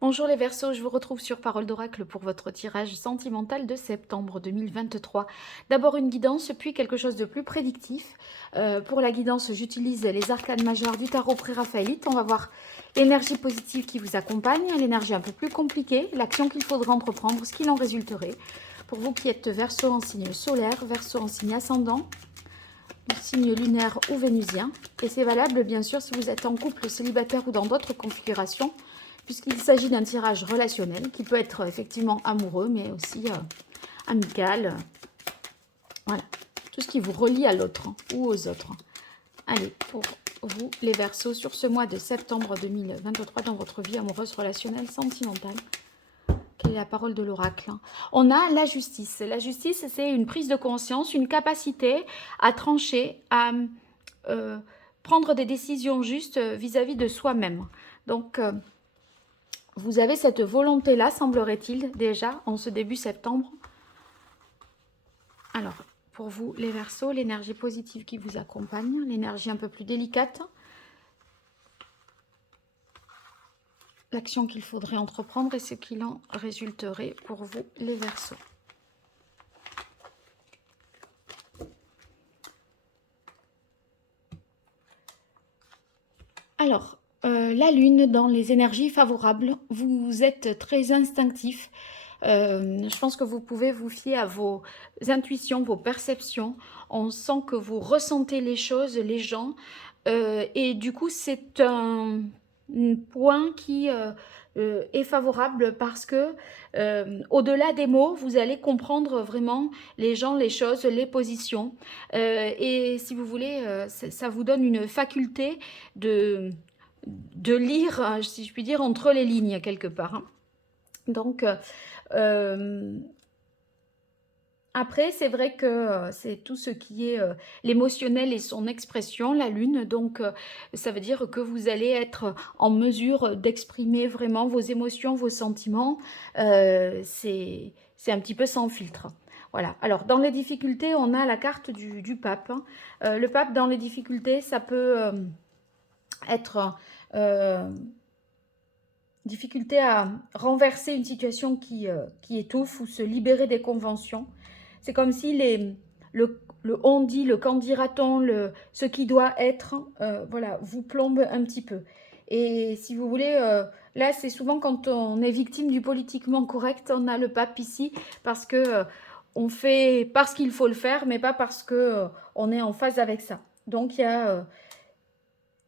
Bonjour les Verseaux, je vous retrouve sur Parole d'Oracle pour votre tirage sentimental de septembre 2023. D'abord une guidance, puis quelque chose de plus prédictif. Pour la guidance, j'utilise les arcanes majeures du tarot pré-raphaélite. On va voir l'énergie positive qui vous accompagne, l'énergie un peu plus compliquée, l'action qu'il faudra entreprendre, ce qu'il en résulterait. Pour vous qui êtes Verseau en signe solaire, Verseau en signe ascendant, signe lunaire ou vénusien. Et c'est valable bien sûr si vous êtes en couple, célibataire ou dans d'autres configurations, puisqu'il s'agit d'un tirage relationnel qui peut être effectivement amoureux, mais aussi amical. Voilà, tout ce qui vous relie à l'autre ou aux autres. Allez, pour vous les Verseaux, sur ce mois de septembre 2023 dans votre vie amoureuse, relationnelle, sentimentale, quelle est la parole de l'oracle? On a la justice. La justice, c'est une prise de conscience, une capacité à trancher, à prendre des décisions justes vis-à-vis de soi-même. Donc, vous avez cette volonté-là, semblerait-il, déjà, en ce début septembre. Alors, pour vous, les Verseaux, l'énergie positive qui vous accompagne, l'énergie un peu plus délicate, l'action qu'il faudrait entreprendre et ce qu'il en résulterait pour vous, les Verseaux. Alors, la Lune, dans les énergies favorables, vous êtes très instinctif. Je pense que vous pouvez vous fier à vos intuitions, vos perceptions. On sent que vous ressentez les choses, les gens. Et du coup, c'est un point qui est favorable parce que au-delà des mots, vous allez comprendre vraiment les gens, les choses, les positions. Et si vous voulez, ça vous donne une faculté de, de lire, si je puis dire, entre les lignes quelque part, hein. Donc, après, c'est vrai que c'est tout ce qui est l'émotionnel et son expression, la lune. Donc, ça veut dire que vous allez être en mesure d'exprimer vraiment vos émotions, vos sentiments. C'est un petit peu sans filtre. Voilà. Alors, dans les difficultés, on a la carte du pape, hein. Le pape, dans les difficultés, ça peut être difficulté à renverser une situation qui étouffe ou se libérer des conventions. C'est comme si le on dit, le quand dira-t-on, ce qui doit être, voilà, vous plombe un petit peu. Et si vous voulez, là, c'est souvent quand on est victime du politiquement correct, on a le pape ici, parce que on fait parce qu'il faut le faire, mais pas parce que on est en phase avec ça. Donc il y a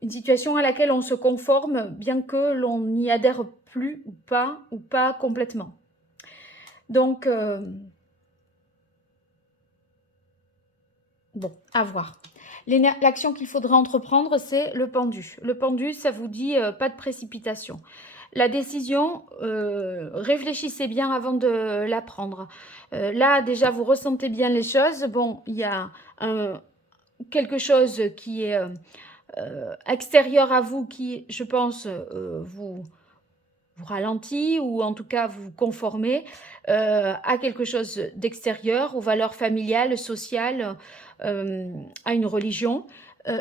une situation à laquelle on se conforme, bien que l'on n'y adhère plus ou pas complètement. Donc, bon, à voir. L'action qu'il faudra entreprendre, c'est le pendu. Le pendu, ça vous dit pas de précipitation. La décision, réfléchissez bien avant de la prendre. Là, déjà, vous ressentez bien les choses. Bon, il y a quelque chose qui est extérieur à vous qui, je pense, vous ralentit ou en tout cas vous conformez à quelque chose d'extérieur, aux valeurs familiales, sociales, à une religion.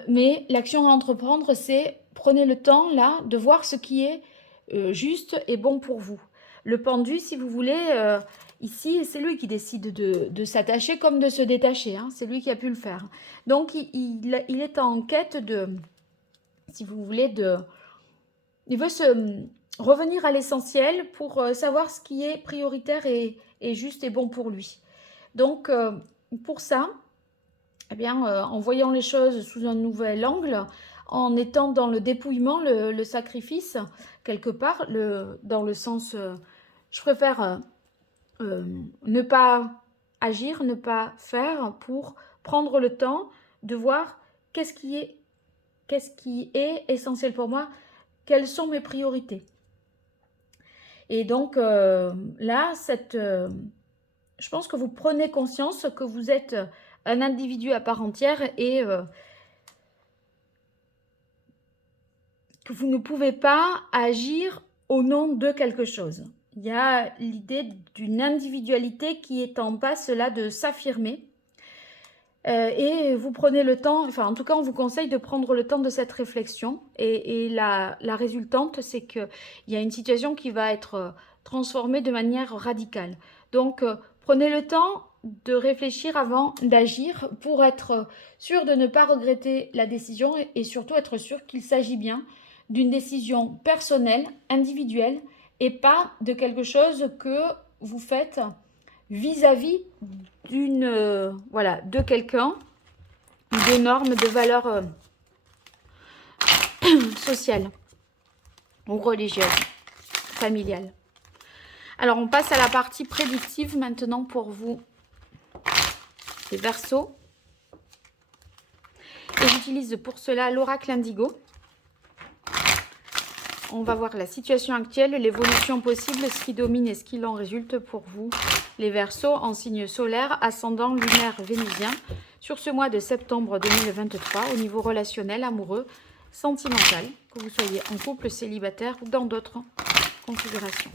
Mais l'action à entreprendre, c'est prenez le temps là de voir ce qui est juste et bon pour vous. Le pendu, si vous voulez, ici, c'est lui qui décide de s'attacher comme de se détacher, hein. C'est lui qui a pu le faire. Donc, il est en quête de, si vous voulez, il veut se revenir à l'essentiel pour savoir ce qui est prioritaire et juste et bon pour lui. Donc, pour ça, eh bien, en voyant les choses sous un nouvel angle, en étant dans le dépouillement, le sacrifice, quelque part, dans le sens, je préfère ne pas agir, ne pas faire pour prendre le temps de voir qu'est-ce qui est essentiel pour moi, quelles sont mes priorités. Et donc là, je pense que vous prenez conscience que vous êtes un individu à part entière et que vous ne pouvez pas agir au nom de quelque chose. Il y a l'idée d'une individualité qui est en passe là de s'affirmer. Et vous prenez le temps, enfin en tout cas on vous conseille de prendre le temps de cette réflexion et la résultante c'est qu'il y a une situation qui va être transformée de manière radicale. Donc prenez le temps de réfléchir avant d'agir pour être sûr de ne pas regretter la décision et surtout être sûr qu'il s'agit bien d'une décision personnelle, individuelle et pas de quelque chose que vous faites vis-à-vis d'une voilà, de quelqu'un, de normes, de valeurs sociales ou religieuses, familiales. Alors, on passe à la partie prédictive maintenant pour vous, les Verseaux. Et j'utilise pour cela l'oracle Indigo. On va voir la situation actuelle, l'évolution possible, ce qui domine et ce qui en résulte pour vous, les Verseaux, en signe solaire, ascendant lunaire vénusien, sur ce mois de septembre 2023, au niveau relationnel, amoureux, sentimental, que vous soyez en couple, célibataire ou dans d'autres configurations.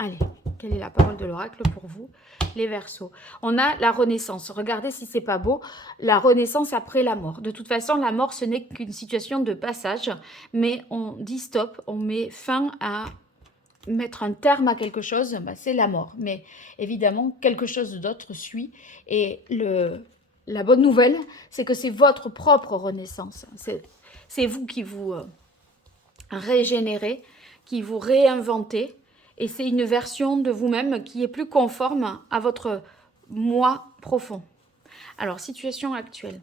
Allez, quelle est la parole de l'oracle pour vous, les Verseaux? On a la renaissance. Regardez si c'est pas beau, la renaissance après la mort. De toute façon, la mort, ce n'est qu'une situation de passage, mais on dit stop, on met fin à mettre un terme à quelque chose, bah, c'est la mort. Mais évidemment, quelque chose d'autre suit. Et la bonne nouvelle, c'est que c'est votre propre renaissance. C'est vous qui vous régénérez, qui vous réinventez. Et c'est une version de vous-même qui est plus conforme à votre moi profond. Alors, situation actuelle.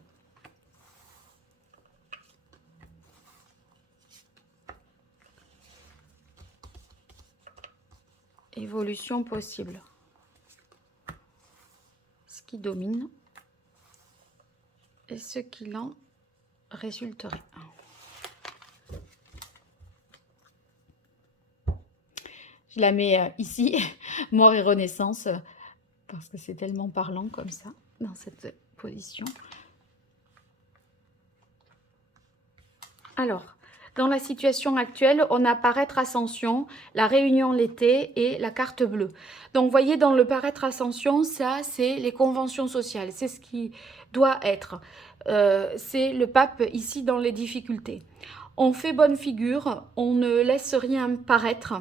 Évolution possible. Ce qui domine et ce qu'il en résulterait. Je la mets ici, mort et renaissance, parce que c'est tellement parlant comme ça, dans cette position. Alors, dans la situation actuelle, on a paraître ascension, la réunion l'été et la carte bleue. Donc, vous voyez, dans le paraître ascension, ça, c'est les conventions sociales. C'est ce qui doit être. C'est le pape ici dans les difficultés. On fait bonne figure, on ne laisse rien paraître.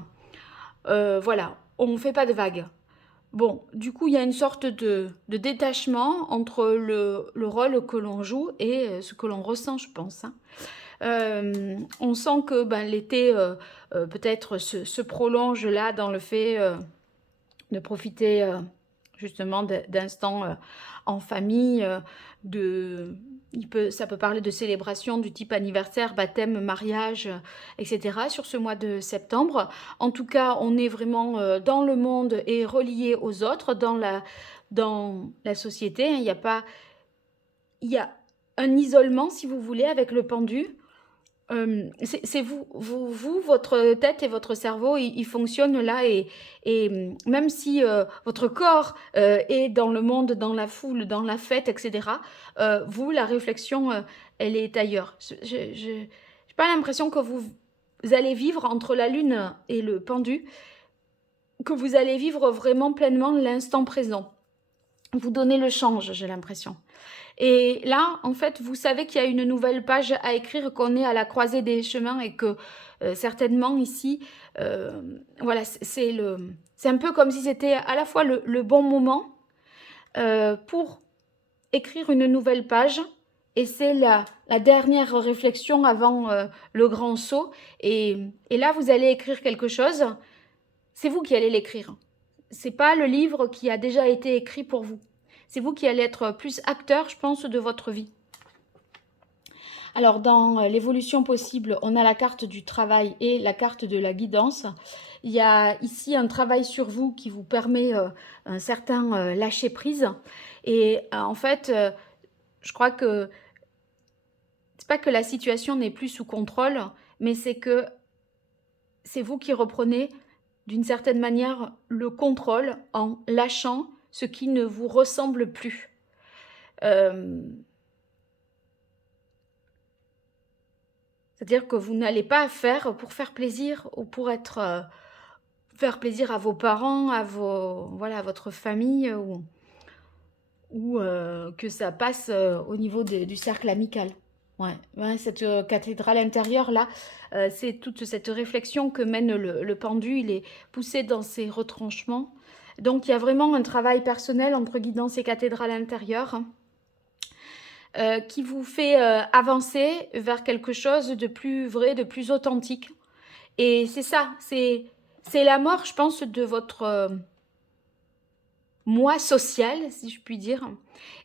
Voilà, on ne fait pas de vagues. Bon, du coup, il y a une sorte de détachement entre le rôle que l'on joue et ce que l'on ressent, je pense. Hein. On sent que l'été peut-être se prolonge là dans le fait de profiter justement d'instants en famille, ça peut parler de célébration du type anniversaire, baptême, mariage, etc. sur ce mois de septembre. En tout cas, on est vraiment dans le monde et relié aux autres, dans la société. Il y a un isolement, si vous voulez, avec le pendu. C'est vous, votre tête et votre cerveau, ils fonctionnent là et même si votre corps est dans le monde, dans la foule, dans la fête, etc., vous, la réflexion, elle est ailleurs. Je n'ai pas l'impression que vous allez vivre entre la lune et le pendu, que vous allez vivre vraiment pleinement l'instant présent. Vous donnez le change, j'ai l'impression. Et là, en fait, vous savez qu'il y a une nouvelle page à écrire, qu'on est à la croisée des chemins et que certainement ici, voilà, c'est un peu comme si c'était à la fois le bon moment pour écrire une nouvelle page. Et c'est la dernière réflexion avant le grand saut. Et là, vous allez écrire quelque chose. C'est vous qui allez l'écrire. C'est pas le livre qui a déjà été écrit pour vous. C'est vous qui allez être plus acteur, je pense, de votre vie. Alors, dans l'évolution possible, on a la carte du travail et la carte de la guidance. Il y a ici un travail sur vous qui vous permet un certain lâcher-prise. Et en fait, je crois que c'est pas que la situation n'est plus sous contrôle, mais c'est que c'est vous qui reprenez d'une certaine manière le contrôle en lâchant ce qui ne vous ressemble plus. C'est-à-dire que vous n'allez pas faire pour faire plaisir ou pour être faire plaisir à vos parents, à votre famille ou que ça passe au niveau du cercle amical. Ouais, ouais, cette cathédrale intérieure là, c'est toute cette réflexion que mène le pendu. Il est poussé dans ses retranchements. Donc il y a vraiment un travail personnel entre guidance ces cathédrales intérieures, hein, qui vous fait avancer vers quelque chose de plus vrai, de plus authentique. Et c'est ça, c'est la mort, je pense, de votre moi social, si je puis dire,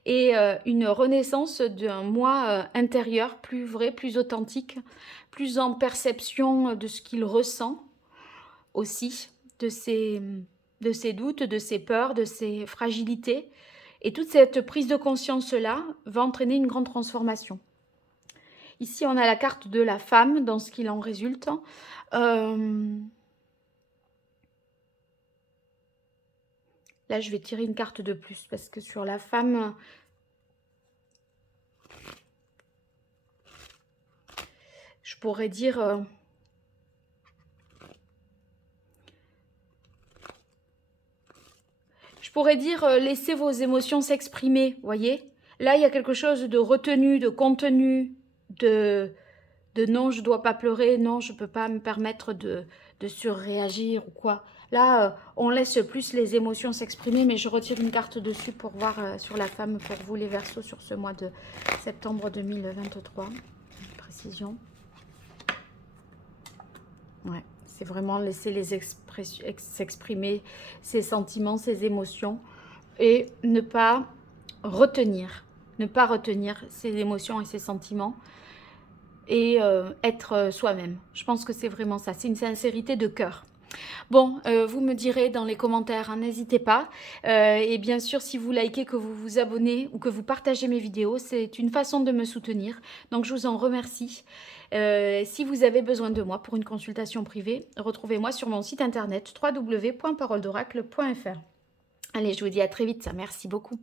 et une renaissance d'un moi intérieur, plus vrai, plus authentique, plus en perception de ce qu'il ressent aussi, de ses doutes, de ses peurs, de ses fragilités. Et toute cette prise de conscience-là va entraîner une grande transformation. Ici, on a la carte de la femme dans ce qu'il en résulte. Là, je vais tirer une carte de plus parce que sur la femme, je pourrais dire... laissez vos émotions s'exprimer, voyez. Là, il y a quelque chose de retenu, de contenu, de non, je ne dois pas pleurer, non, je ne peux pas me permettre de surréagir ou quoi. Là, on laisse plus les émotions s'exprimer, mais je retire une carte dessus pour voir sur la femme, pour vous les Verseaux, sur ce mois de septembre 2023. Précision. Ouais, c'est vraiment laisser s'exprimer ses sentiments, ses émotions et ne pas retenir ses émotions et ses sentiments et être soi-même. Je pense que c'est vraiment ça, c'est une sincérité de cœur. Bon, vous me direz dans les commentaires, hein, n'hésitez pas. Et bien sûr, si vous likez, que vous vous abonnez ou que vous partagez mes vidéos, c'est une façon de me soutenir. Donc, je vous en remercie. Si vous avez besoin de moi pour une consultation privée, retrouvez-moi sur mon site internet www.paroledoracle.fr. Allez, je vous dis à très vite. Merci beaucoup.